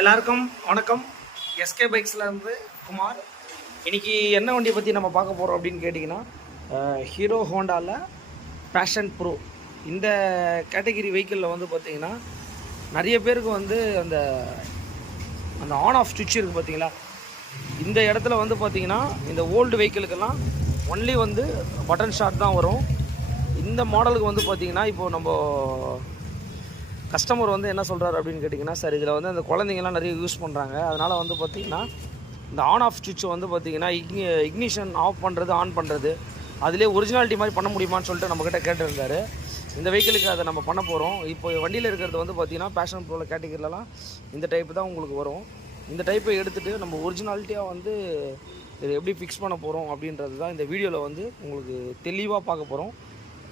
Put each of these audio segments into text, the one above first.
எல்லாருக்கும் வணக்கம். எஸ்கே பைக்ஸ்லேருந்து குமார். இன்றைக்கி என்ன வண்டியை பற்றி நம்ம பார்க்க போகிறோம் அப்படின்னு கேட்டிங்கன்னா, ஹீரோ ஹோண்டாவில் பேஷன் ப்ரோ இந்த கேட்டகிரி வெஹிக்கிளில் வந்து பார்த்திங்கன்னா நிறைய பேருக்கு வந்து அந்த அந்த ஆன் ஆஃப் சுவிட்ச் இருக்குது பார்த்தீங்களா. இந்த இடத்துல வந்து பார்த்திங்கன்னா இந்த ஓல்டு வெஹிக்கிளுக்கெல்லாம் ஒன்லி வந்து பட்டன் ஷாட் தான் வரும். இந்த மாடலுக்கு வந்து பார்த்திங்கன்னா இப்போது நம்ம கஸ்டமர் வந்து என்ன சொல்கிறார் அப்படின்னு கேட்டிங்கன்னா, சார் இதில் வந்து அந்த குழந்தைங்கலாம் நிறைய யூஸ் பண்ணுறாங்க, அதனால் வந்து பார்த்திங்கன்னா இந்த ஆன் ஆஃப் சுவிட்ச் வந்து பார்த்திங்கன்னா இக்னிஷன் ஆஃப் பண்ணுறது ஆன் பண்ணுறது அதிலே ஒரிஜினாலிட்டி மாதிரி பண்ண முடியுமான்னு சொல்லிட்டு நம்மக்கிட்ட கேட்டிருந்தார். இந்த வெஹிக்கிளுக்கு அதை நம்ம பண்ண போகிறோம். இப்போ வண்டியில் இருக்கிறது வந்து பார்த்திங்கன்னா பேஷன் ப்ரோவில் கேட்டகிரிலலாம் இந்த டைப்பு தான் உங்களுக்கு வரும். இந்த டைப்பை எடுத்துகிட்டு நம்ம ஒரிஜினாலிட்டியாக வந்து இதை எப்படி ஃபிக்ஸ் பண்ண போகிறோம் அப்படின்றது தான் இந்த வீடியோவில் வந்து உங்களுக்கு தெளிவாக பார்க்க போகிறோம்.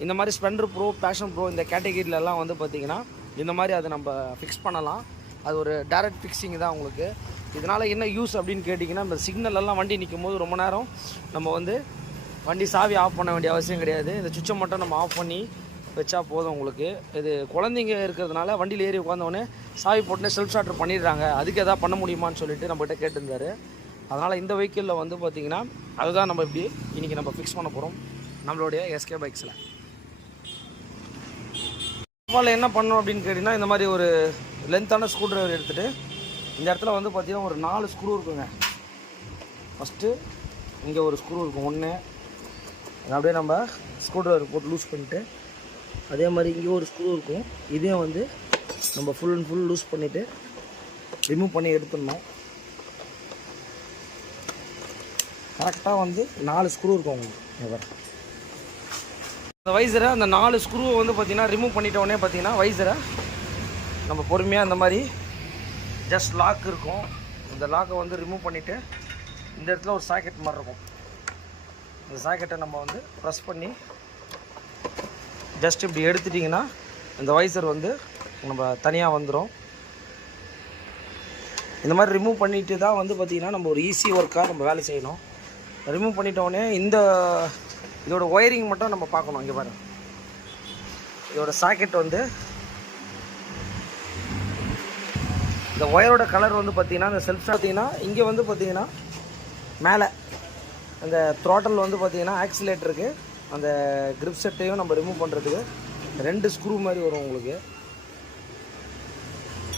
இந்த மாதிரி ஸ்ப்ளெண்டர் ப்ரோ, பேஷன் ப்ரோ இந்த கேட்டகிரிலலாம் வந்து பார்த்திங்கன்னா இந்த மாதிரி அதை நம்ம ஃபிக்ஸ் பண்ணலாம். அது ஒரு டைரக்ட் ஃபிக்ஸிங் தான் உங்களுக்கு. இதனால் என்ன யூஸ் அப்படின்னு கேட்டிங்கன்னா, இந்த சிக்னலெல்லாம் வண்டி நிற்கும் போது ரொம்ப நேரம் நம்ம வந்து வண்டி சாவி ஆஃப் பண்ண வேண்டிய அவசியம் கிடையாது. இந்த சுவிட்சை மட்டும் நம்ம ஆஃப் பண்ணி வச்சா போதும் உங்களுக்கு. இது குழந்தைங்க இருக்கிறதுனால வண்டியில் ஏறி உட்காந்தோடனே சாவி போட்டுனே செல்ஃப் ஸ்டார்டர் பண்ணிடுறாங்க. அதுக்கு எதாவது பண்ண முடியுமான்னு சொல்லிட்டு நம்மகிட்ட கேட்டிருந்தார். அதனால் இந்த வெஹிக்கிளில் வந்து பார்த்திங்கன்னா அதுதான் நம்ம இப்படி இன்றைக்கி நம்ம ஃபிக்ஸ் பண்ண போகிறோம் நம்மளுடைய எஸ்கே பைக்ஸில். என்ன பண்ணணும் அப்படின்னு கேட்டிங்கன்னா, இந்த மாதிரி ஒரு லென்த்தான ஸ்க்ரூ ட்ரைவர் எடுத்துகிட்டு இந்த இடத்துல வந்து பார்த்திங்கன்னா ஒரு 4 ஸ்க்ரூ இருக்குங்க. ஃபஸ்ட்டு இங்கே ஒரு ஸ்க்ரூ இருக்கும் ஒன்று, அப்படியே நம்ம ஸ்க்ரூ ட்ரைவர் போட்டு லூஸ் பண்ணிவிட்டு, அதே மாதிரி இங்கே ஒரு ஸ்க்ரூ இருக்கும், இதையும் வந்து நம்ம ஃபுல் அண்ட் ஃபுல் லூஸ் பண்ணிவிட்டு ரிமூவ் பண்ணி எடுத்துடணும். கரெக்டாக வந்து 4 ஸ்க்ரூ இருக்கும் உங்களுக்கு. இந்த வைசரை அந்த 4 ஸ்க்ரூவை வந்து பார்த்திங்கன்னா ரிமூவ் பண்ணிட்டோடனே பார்த்திங்கன்னா வைசரை நம்ம பொறுமையாக இந்த மாதிரி ஜஸ்ட் லாக் இருக்கும், இந்த லாக்கை வந்து ரிமூவ் பண்ணிவிட்டு இந்த இடத்துல ஒரு சாக்கெட் மாதிரி இருக்கும். இந்த சாக்கெட்டை நம்ம வந்து ப்ரெஸ் பண்ணி ஜஸ்ட் இப்படி எடுத்துட்டிங்கன்னா இந்த வைசர் வந்து நம்ம தனியாக வந்துடும். இந்த மாதிரி ரிமூவ் பண்ணிட்டு தான் வந்து பார்த்திங்கன்னா நம்ம ஒரு ஈஸி ஒர்க்காக நம்ம வேலை செய்யணும். ரிமூவ் பண்ணிட்டோடனே இதோட ஒயரிங் மட்டும் நம்ம பார்க்கணும். இங்கே பாருங்கள், இதோட சாக்கெட் வந்து இந்த ஒயரோட கலர் வந்து பார்த்திங்கன்னா இந்த செல்ஃப் பார்த்திங்கன்னா இங்கே வந்து பார்த்திங்கன்னா மேலே அந்த த்ராட்டல் வந்து பார்த்திங்கன்னா ஆக்சிலேட்டருக்கு அந்த கிரிப் செட்டையும் நம்ம ரிமூவ் பண்ணுறதுக்கு 2 ஸ்க்ரூ மாதிரி வரும் உங்களுக்கு.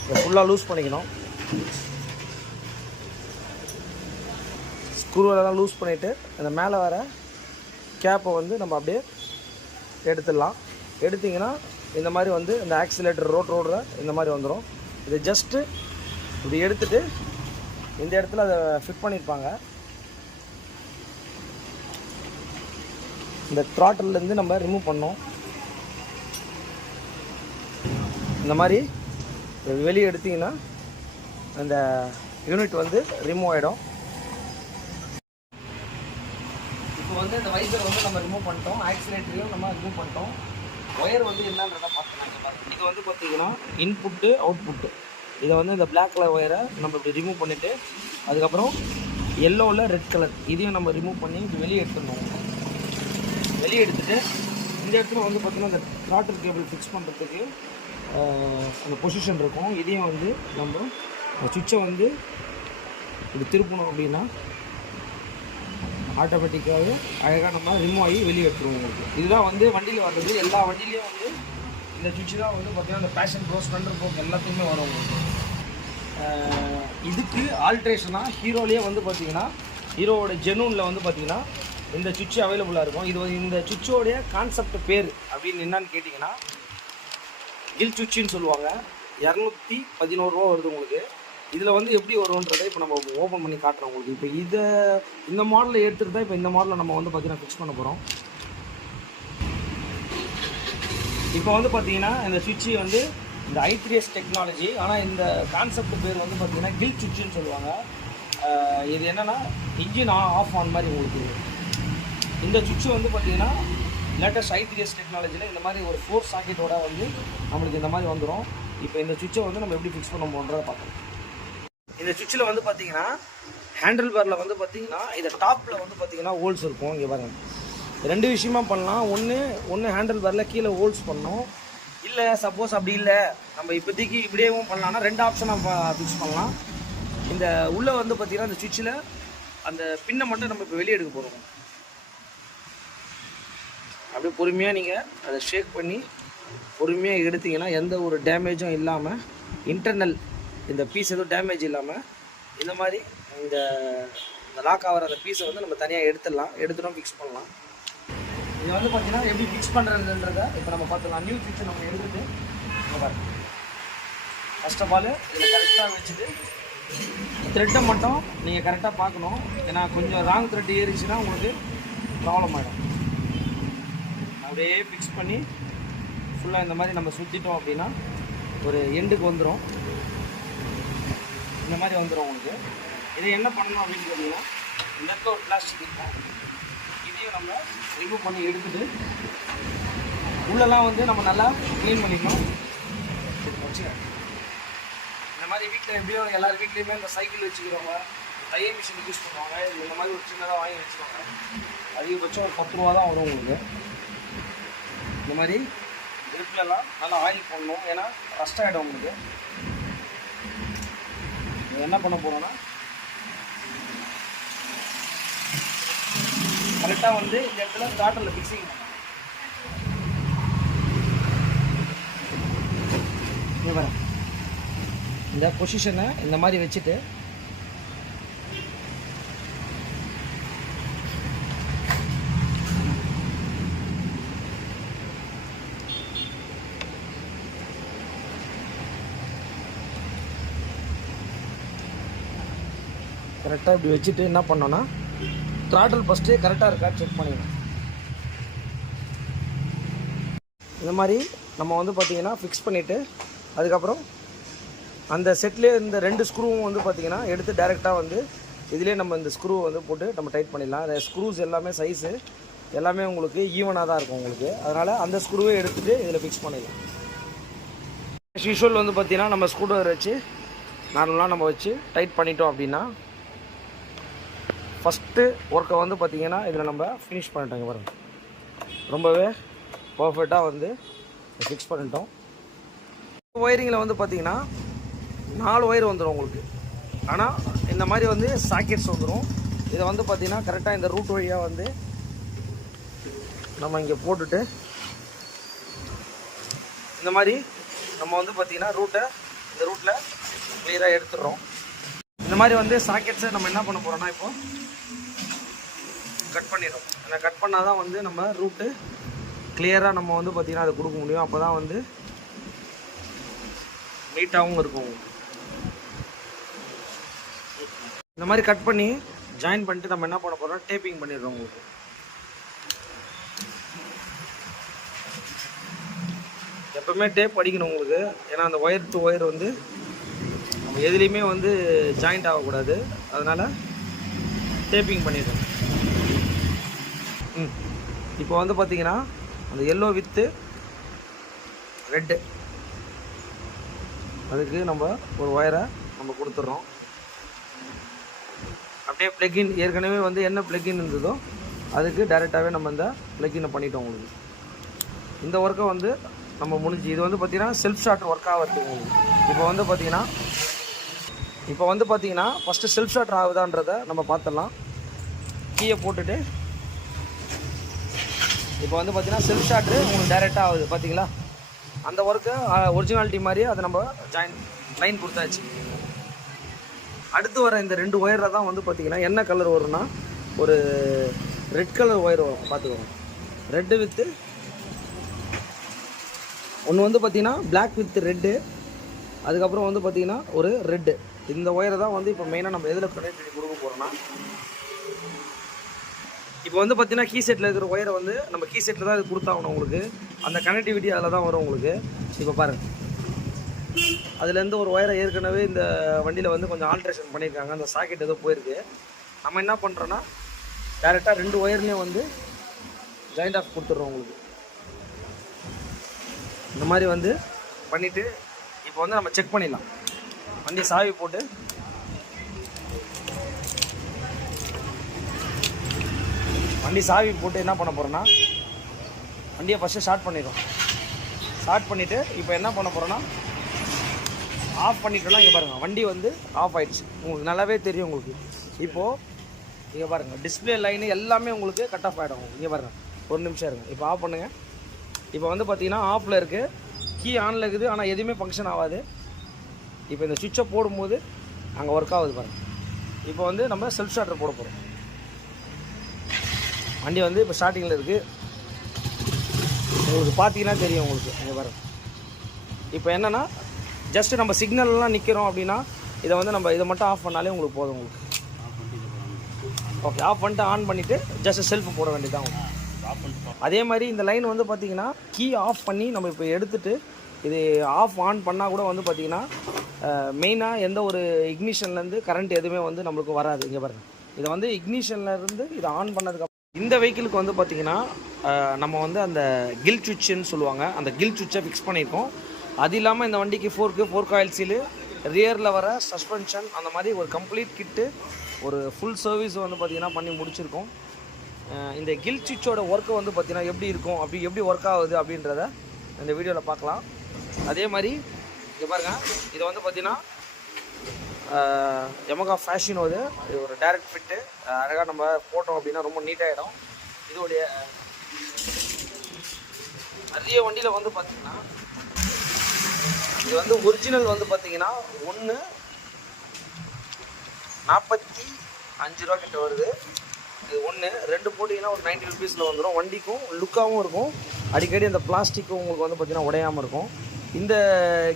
இதை ஃபுல்லாக லூஸ் பண்ணிக்கணும். ஸ்க்ரூவெல்லாம் லூஸ் பண்ணிவிட்டு அந்த மேலே வர கேப்பை வந்து நம்ம அப்படியே எடுத்துடலாம். எடுத்திங்கன்னா இந்த மாதிரி வந்து இந்த ஆக்சிலேட்டர் ரோட்டரோட இந்த மாதிரி வந்துடும். இது ஜஸ்ட்டு இப்படி எடுத்துகிட்டு இந்த இடத்துல அதை ஃபிட் பண்ணியிருப்பாங்க. இந்த த்ராட்டிலேருந்து நம்ம ரிமூவ் பண்ணோம். இந்த மாதிரி வெளியே எடுத்திங்கன்னா அந்த யூனிட் வந்து ரிமூவ் ஆகிடும். இப்போ வந்து இந்த வைசர் வந்து நம்ம ரிமூவ் பண்ணிட்டோம், ஆக்சிலேட்டரையும் நம்ம ரிமூவ் பண்ணிட்டோம். ஒயர் வந்து என்னன்றதை பார்த்துக்கலாம். இது வந்து பார்த்திங்கன்னா இன்புட்டு அவுட்புட்டு. இதை வந்து இந்த பிளாக் கலர் ஒயரை நம்ம இப்படி ரிமூவ் பண்ணிவிட்டு அதுக்கப்புறம் எல்லோவில் ரெட் கலர் இதையும் நம்ம ரிமூவ் பண்ணி இப்படி வெளியே எடுத்துடணும். வெளியே எடுத்துகிட்டு இந்த இடத்துல வந்து பார்த்திங்கன்னா இந்த த்ராட்டில் கேபிள் ஃபிக்ஸ் பண்ணுறதுக்கு அந்த பொசிஷன் இருக்கும். இதையும் வந்து நம்ம சுவிட்சை வந்து இப்படி திருப்பணும் அப்படின்னா ஆட்டோமேட்டிக்காகவே அழகாக நம்ம ரிமூவ் ஆகி வெளியே எடுத்துருவோம் உங்களுக்கு. இதுதான் வந்து வண்டியில் வர்றது. எல்லா வண்டியிலையும் வந்து இந்த சுவிட்சு தான் வந்து பார்த்திங்கன்னா இந்த பேஷன் ப்ரோ, ஸ்ப்ளெண்டர் ப்ரோ எல்லாத்துக்குமே வரும் உங்களுக்கு. இதுக்கு ஆல்ட்ரேஷனாக ஹீரோலேயே வந்து பார்த்திங்கன்னா ஹீரோவோட ஜெனூனில் வந்து பார்த்திங்கன்னா இந்த சுவிட்சு அவைலபிளாக இருக்கும். இது இந்த சுவிட்சோடைய கான்செப்ட் பேர் அப்படின்னு என்னன்னு கேட்டிங்கன்னா கில் சுவிட்சுன்னு சொல்லுவாங்க. 211 ரூபா வருது உங்களுக்கு. இதில் வந்து எப்படி வரும்ன்றதை இப்போ நம்ம ஓப்பன் பண்ணி காட்டுறோம் உங்களுக்கு. இப்போ இந்த மாடலில் எடுத்துகிட்டு தான் இப்போ இந்த மாடலில் நம்ம வந்து பார்த்திங்கன்னா ஃபிக்ஸ் பண்ண போகிறோம். இப்போ வந்து பார்த்திங்கன்னா இந்த சுவிட்சு வந்து இந்த i3s டெக்னாலஜி. ஆனால் இந்த கான்செப்ட் பேர் வந்து பார்த்திங்கன்னா கில் சுவிட்சுன்னு சொல்லுவாங்க. இது என்னென்னா இன்ஜின் ஆஃப் ஆன் மாதிரி உங்களுக்கு. இந்த சுவிட்சு வந்து பார்த்திங்கன்னா லேட்டஸ்ட் i3s டெக்னாலஜியில் இந்த மாதிரி ஒரு 4 சாக்கெட்டோட வந்து நம்மளுக்கு இந்த மாதிரி வந்துடும். இப்போ இந்த சுவிட்சை வந்து நம்ம எப்படி ஃபிக்ஸ் பண்ண போகிறத பார்க்கலாம். இந்த சுவிட்சில் வந்து பார்த்திங்கன்னா ஹேண்டில் பேரில் வந்து பார்த்திங்கன்னா இந்த டாப்பில் வந்து பார்த்திங்கன்னா ஹோல்ஸ் இருக்கும். இங்கே பாருங்கள், 2 விஷயமா பண்ணலாம். ஒன்று ஹேண்டில் பேரில் கீழே ஹோல்ஸ் பண்ணணும், இல்லை சப்போஸ் அப்படி இல்லை, நம்ம இப்போதைக்கு இப்படியேவும் பண்ணலாம்னா 2 ஆப்ஷன் நம்ம ஃபிக்ஸ் பண்ணலாம். இந்த உள்ளே வந்து பார்த்திங்கன்னா இந்த சுவிட்சில் அந்த பின்னை மட்டும் நம்ம இப்போ வெளியே எடுக்க போகிறோம். அப்படியே பொறுமையாக நீங்கள் அதை ஷேக் பண்ணி பொறுமையாக எடுத்திங்கன்னா எந்த ஒரு டேமேஜும் இல்லாமல், இன்டர்னல் இந்த பீஸ் எதுவும் டேமேஜ் இல்லாமல் இந்த மாதிரி இந்த லாக் ஆகிற அந்த பீஸை வந்து நம்ம தனியாக எடுத்துட்டோம் ஃபிக்ஸ் பண்ணலாம். இது வந்து பார்த்தீங்கன்னா எப்படி ஃபிக்ஸ் பண்ணுறதுன்றதை இப்போ நம்ம பார்த்துக்கலாம். நியூ ஃபிக்ஸை நம்ம எடுத்துட்டு ஃபர்ஸ்ட் ஆஃப் ஆல் இதில் கரெக்டாக வச்சுட்டு த்ரெட்டை மட்டும் நீங்கள் கரெக்டாக பார்க்கணும். ஏன்னா கொஞ்சம் ராங் த்ரெட் ஏறிச்சுன்னா உங்களுக்கு ப்ராப்ளம் ஆகிடும். அப்படியே ஃபிக்ஸ் பண்ணி ஃபுல்லாக இந்த மாதிரி நம்ம சுற்றிட்டோம் அப்படின்னா ஒரு எண்டுக்கு வந்துடும். இந்த மாதிரி வந்துடும் உங்களுக்கு. இதை என்ன பண்ணணும் அப்படின்னு பார்த்தீங்கன்னா, இந்த இடத்துல ஒரு பிளாஸ்டிக் இருக்கும், இதையும் நம்ம ரிமூவ் பண்ணி எடுத்துகிட்டு உள்ளெல்லாம் வந்து நம்ம நல்லா க்ளீன் பண்ணிக்கணும். வச்சு இந்த மாதிரி வீட்டில் எப்படியோ எல்லார் வீட்லேயுமே இந்த சைக்கிள் வச்சுக்கிறவங்க, தையல் மிஷின் யூஸ் பண்ணுவாங்க. இந்த மாதிரி ஒரு சின்னதாக வாங்கி வச்சுருவாங்க. அதிகபட்சம் ஒரு 10 ரூபா தான் வரும் உங்களுக்கு. இந்த மாதிரி கிரிப்லலாம் நல்லா ஆயில் போடணும், ஏன்னா ரஸ்ட் ஆகிடும் உங்களுக்கு. என்ன பண்ண போகிறோன்னா, கரெக்டாக வந்து இந்த இடத்துல த்ராட்டில் ஃபிக்ஸிங் பண்ணணும். இந்த பொசிஷனை இந்த மாதிரி வச்சுட்டு கரெக்டாக இப்படி வச்சுட்டு என்ன பண்ணோன்னா, த்ராட்டில் ஃபஸ்ட்டு கரெக்டாக இருக்கா செக் பண்ணிடணும். இந்த மாதிரி நம்ம வந்து பார்த்திங்கன்னா ஃபிக்ஸ் பண்ணிவிட்டு அதுக்கப்புறம் அந்த செட்லேயே இந்த 2 ஸ்க்ரூவும் வந்து பார்த்திங்கன்னா எடுத்து டேரெக்டாக வந்து இதிலே நம்ம இந்த ஸ்க்ரூவை வந்து போட்டு நம்ம டைட் பண்ணிடலாம். அந்த ஸ்க்ரூஸ் எல்லாமே சைஸு எல்லாமே உங்களுக்கு ஈவனாக தான் இருக்கும் உங்களுக்கு. அதனால் அந்த ஸ்க்ரூவே எடுத்துகிட்டு இதில் ஃபிக்ஸ் பண்ணிடலாம். யூஷுவல் வந்து பார்த்திங்கன்னா நம்ம ஸ்க்ரூ ட்ரைவர் வச்சு நார்மலாக நம்ம வச்சு டைட் பண்ணிட்டோம் அப்படின்னா ஃபஸ்ட்டு ஒர்க்கை வந்து பார்த்திங்கன்னா இதில் நம்ம ஃபினிஷ் பண்ணிட்டோங்க பாருங்கள். ரொம்பவே பர்ஃபெக்டாக வந்து ஃபிக்ஸ் பண்ணிட்டோம். ஒயரிங்கில் வந்து பார்த்திங்கன்னா 4 ஒயர் வந்துடும் உங்களுக்கு. ஆனால் இந்த மாதிரி வந்து சாக்கெட்ஸ் வந்துடும். இதை வந்து பார்த்திங்கன்னா கரெக்டாக இந்த ரூட் வழியாக வந்து நம்ம இங்கே போட்டுட்டு இந்த மாதிரி நம்ம வந்து பார்த்திங்கன்னா இந்த ரூட்டில் கிளியராக எடுத்துடுறோம். இந்த மாதிரி வந்து சாக்கெட்ஸை நம்ம என்ன பண்ண போகிறோம்னா இப்போ கட் பண்ணிடுறோம். அந்த கட் பண்ணால் தான் வந்து நம்ம ரூட்டு கிளியராக நம்ம வந்து பார்த்திங்கன்னா அதை கொடுக்க முடியும். அப்போ தான் வந்து நீட்டாகவும் இருக்கும். இந்த மாதிரி கட் பண்ணி ஜாயின் பண்ணிட்டு நம்ம என்ன பண்ண போகிறோம், டேப்பிங் பண்ணிடுறோம் உங்களுக்கு. எப்பவுமே டேப் அடிக்கணும் உங்களுக்கு. ஏன்னா அந்த ஒயர் டு ஒயர் வந்து நம்ம எதுலேயுமே வந்து ஜாயிண்ட் ஆகக்கூடாது. அதனால் டேப்பிங் பண்ணிடுறோம். இப்போ வந்து பார்த்திங்கன்னா அந்த எல்லோ வித்து ரெட்டு அதுக்கு நம்ம ஒரு ஒயரை நம்ம கொடுத்துட்றோம். அப்படியே ப்ளக்கின் ஏற்கனவே வந்து என்ன ப்ளக்கின் இருந்ததோ அதுக்கு டைரெக்டாகவே நம்ம இந்த ப்ளக்கினை பண்ணிட்டோம் உங்களுக்கு. இந்த ஒர்க்கை வந்து நம்ம முடிஞ்சு இது வந்து பார்த்திங்கன்னா செல்ஃப் ஸ்டார்டர் ஒர்க் ஆகிறதுக்கு உங்களுக்கு. இப்போ வந்து பார்த்திங்கன்னா ஃபஸ்ட்டு செல்ஃப் ஸ்டார்டர் ஆகுதான்றதை நம்ம பார்த்துடலாம். கீயை போட்டுட்டு இப்போ வந்து பார்த்திங்கன்னா செல்ஃப் ஸ்டார்டரு உங்களுக்கு டைரெக்டாக ஆகுது பார்த்தீங்களா. அந்த ஒர்க்கு ஒரிஜினாலிட்டி மாதிரி அதை நம்ம லைன் கொடுத்தாச்சு. அடுத்து வர இந்த 2 ஒயரில் தான் வந்து பார்த்திங்கன்னா என்ன கலர் வரும்னா ஒரு ரெட் கலர் ஒயர் வரும். பார்த்துக்கோங்க, ரெட்டு வித்து ஒன்று வந்து பார்த்திங்கன்னா பிளாக் வித் ரெட்டு, அதுக்கப்புறம் வந்து பார்த்திங்கன்னா ஒரு ரெட்டு. இந்த ஒயரை தான் வந்து இப்போ மெயினாக நம்ம எதில் கனெக்ட் பண்ணி கொடுக்க போகிறோன்னா, இப்போ வந்து பார்த்திங்கன்னா கீ செட்டில் இருக்கிற ஒயரை வந்து நம்ம கீ செட்டில் தான் இது கொடுத்தாகணும் உங்களுக்கு. அந்த கனெக்டிவிட்டி அதில் தான் வரும் உங்களுக்கு. இப்போ பாருங்கள், அதுலேருந்து ஒரு ஒயரை ஏற்கனவே இந்த வண்டியில் வந்து கொஞ்சம் ஆல்ட்ரேஷன் பண்ணியிருக்காங்க. அந்த சாக்கெட் ஏதோ போயிருக்கு. நம்ம என்ன பண்ணுறோன்னா டேரெக்டாக 2 ஒயர்லேயும் வந்து ஜாயிண்ட் ஆஃப் கொடுத்துட்றோம் உங்களுக்கு. இந்த மாதிரி வந்து பண்ணிவிட்டு இப்போ வந்து நம்ம செக் பண்ணிடலாம். வண்டி சாவி போட்டு என்ன பண்ண போகிறோன்னா வண்டியை ஃபஸ்ட்டு ஸ்டார்ட் பண்ணிடுறோம். ஸ்டார்ட் பண்ணிவிட்டு இப்போ என்ன பண்ண போகிறோன்னா ஆஃப் பண்ணிட்டோன்னா இங்கே பாருங்கள் வண்டி வந்து ஆஃப் ஆகிடுச்சு. உங்களுக்கு நல்லாவே தெரியும். உங்களுக்கு இப்போது இங்கே பாருங்கள் டிஸ்பிளே லைனு எல்லாமே உங்களுக்கு கட் ஆஃப் ஆகிடும். இங்கே பாருங்கள் ஒரு நிமிஷம் இருங்க. இப்போ ஆஃப் பண்ணுங்கள். இப்போ வந்து பார்த்தீங்கன்னா ஆஃபில் இருக்குது, கீ ஆனில் இருக்குது, ஆனால் எதுவுமே ஃபங்க்ஷன் ஆகாது. இப்போ இந்த சுவிட்சை போடும்போது அங்கே ஒர்க் ஆகுது பாருங்கள். இப்போ வந்து நம்ம செல்ஃப் ஸ்டார்டர் போட போகிறோம். வண்டி வந்து இப்போ ஸ்டார்டிங்கில் இருக்குது. உங்களுக்கு பார்த்தீங்கன்னா தெரியும் உங்களுக்கு. இங்கே பாருங்கள். இப்போ என்னென்னா ஜஸ்ட்டு நம்ம சிக்னல்லாம் நிற்கிறோம் அப்படின்னா இதை வந்து நம்ம இதை மட்டும் ஆஃப் பண்ணாலே உங்களுக்கு போதும். உங்களுக்கு ஓகே ஆஃப் பண்ணிட்டு ஆன் பண்ணிவிட்டு ஜஸ்ட்டு செல்ஃபு போட வேண்டியதான் உங்களுக்கு. அதே மாதிரி இந்த லைன் வந்து பார்த்திங்கன்னா கீ ஆஃப் பண்ணி நம்ம இப்போ எடுத்துகிட்டு இது ஆஃப் ஆன் பண்ணால் கூட வந்து பார்த்திங்கன்னா மெயினாக எந்த ஒரு இக்னிஷன்லேருந்து கரண்ட் எதுவுமே வந்து நம்மளுக்கு வராது. இங்கே பாருங்கள். இதை வந்து இக்னிஷன்லேருந்து இதை ஆன் பண்ணதுக்கப்புறம் இந்த வெஹிக்கிளுக்கு வந்து பார்த்திங்கன்னா நம்ம வந்து அந்த கில் சுவிட்சுன்னு சொல்லுவாங்க, அந்த கில் சுவிட்சை ஃபிக்ஸ் பண்ணியிருக்கோம். அது இல்லாமல் இந்த வண்டிக்கு ஃபோர் காயில் சீலு, ரியரில் வர சஸ்பென்ஷன், அந்த மாதிரி ஒரு கம்ப்ளீட் கிட்டு ஒரு ஃபுல் சர்வீஸ் வந்து பார்த்திங்கன்னா பண்ணி முடிச்சிருக்கோம். இந்த கில் சுவிட்சோட ஒர்க்கு வந்து பார்த்திங்கன்னா எப்படி இருக்கும், எப்படி ஒர்க் ஆகுது அப்படின்றத இந்த வீடியோவில் பார்க்கலாம். அதே மாதிரி இங்கே பாருங்கள். இதை வந்து பார்த்திங்கன்னா யமகா ஃபேஷன் இது ஒரு டைரக்ட் ஃபிட்டு. அழகாக நம்ம போட்டோம் அப்படின்னா ரொம்ப நீட்டாகிடும். இதோடைய நிறைய வண்டியில் வந்து பார்த்திங்கன்னா இது வந்து ஒரிஜினல் வந்து பார்த்திங்கன்னா 145 ரூபா கிட்ட வருது. இது 2 போட்டிங்கன்னா ஒரு 90 ருபீஸில் வந்துடும். வண்டிக்கும் லுக்காகவும் இருக்கும். அடிக்கடி அந்த பிளாஸ்டிக்கும் உங்களுக்கு வந்து பார்த்திங்கன்னா உடையாமல் இருக்கும். இந்த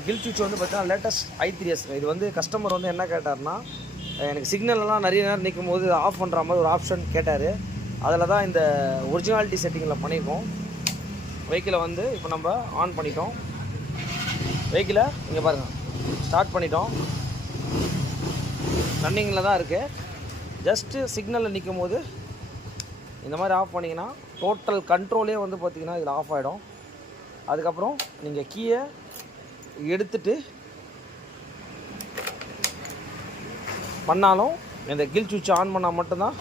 கில் சுவிட்ச் வந்து பார்த்திங்கன்னா லேட்டஸ்ட் i3s. இது வந்து கஸ்டமர் வந்து என்ன கேட்டார்னா, எனக்கு சிக்னல்லாம் நிறைய நேரம் நிற்கும் போது ஆஃப் பண்ணுற மாதிரி ஒரு ஆப்ஷன் கேட்டார். அதில் தான் இந்த ஒரிஜினாலிட்டி செட்டிங்கில் பண்ணியிருக்கோம். வெஹிக்கிளை வந்து இப்போ நம்ம ஆன் பண்ணிட்டோம். வெஹிக்கிளை இங்கே பாருங்கள் ஸ்டார்ட் பண்ணிட்டோம். ரன்னிங்கில் தான் இருக்குது. ஜஸ்ட்டு சிக்னலில் நிற்கும் போது இந்த மாதிரி ஆஃப் பண்ணிங்கன்னா டோட்டல் கண்ட்ரோலே வந்து பார்த்திங்கன்னா இதில் ஆஃப் ஆகிடும். அதுக்கப்புறம் நீங்கள் கீயை எடுத்துட்டு பண்ணாலும் இந்த கில் சுவிட்ச் ஆன் பண்ணால் மட்டும்தான்.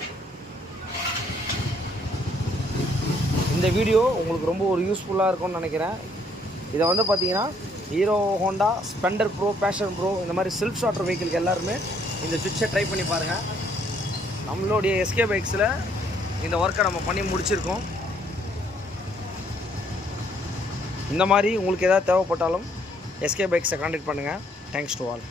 இந்த வீடியோ உங்களுக்கு ரொம்ப ஒரு யூஸ்ஃபுல்லாக இருக்கும்னு நினைக்கிறேன். இதை வந்து பார்த்திங்கன்னா Hero Honda Splendor Pro, Passion Pro இந்த மாதிரி செல்ஃப் ஸ்டார்டர் வெஹிக்கிளுக்கு எல்லாருமே இந்த சுவிட்சை ட்ரை பண்ணி பாருங்கள். நம்மளுடைய எஸ்கே பைக்ஸில் இந்த ஒர்க்கை நம்ம பண்ணி முடிச்சிருக்கோம். இந்த மாதிரி உங்களுக்கு எதாவது தேவைப்பட்டாலும் எஸ்கே பைக்ஸை கான்டாக்ட் பண்ணுங்கள். Thanks to all.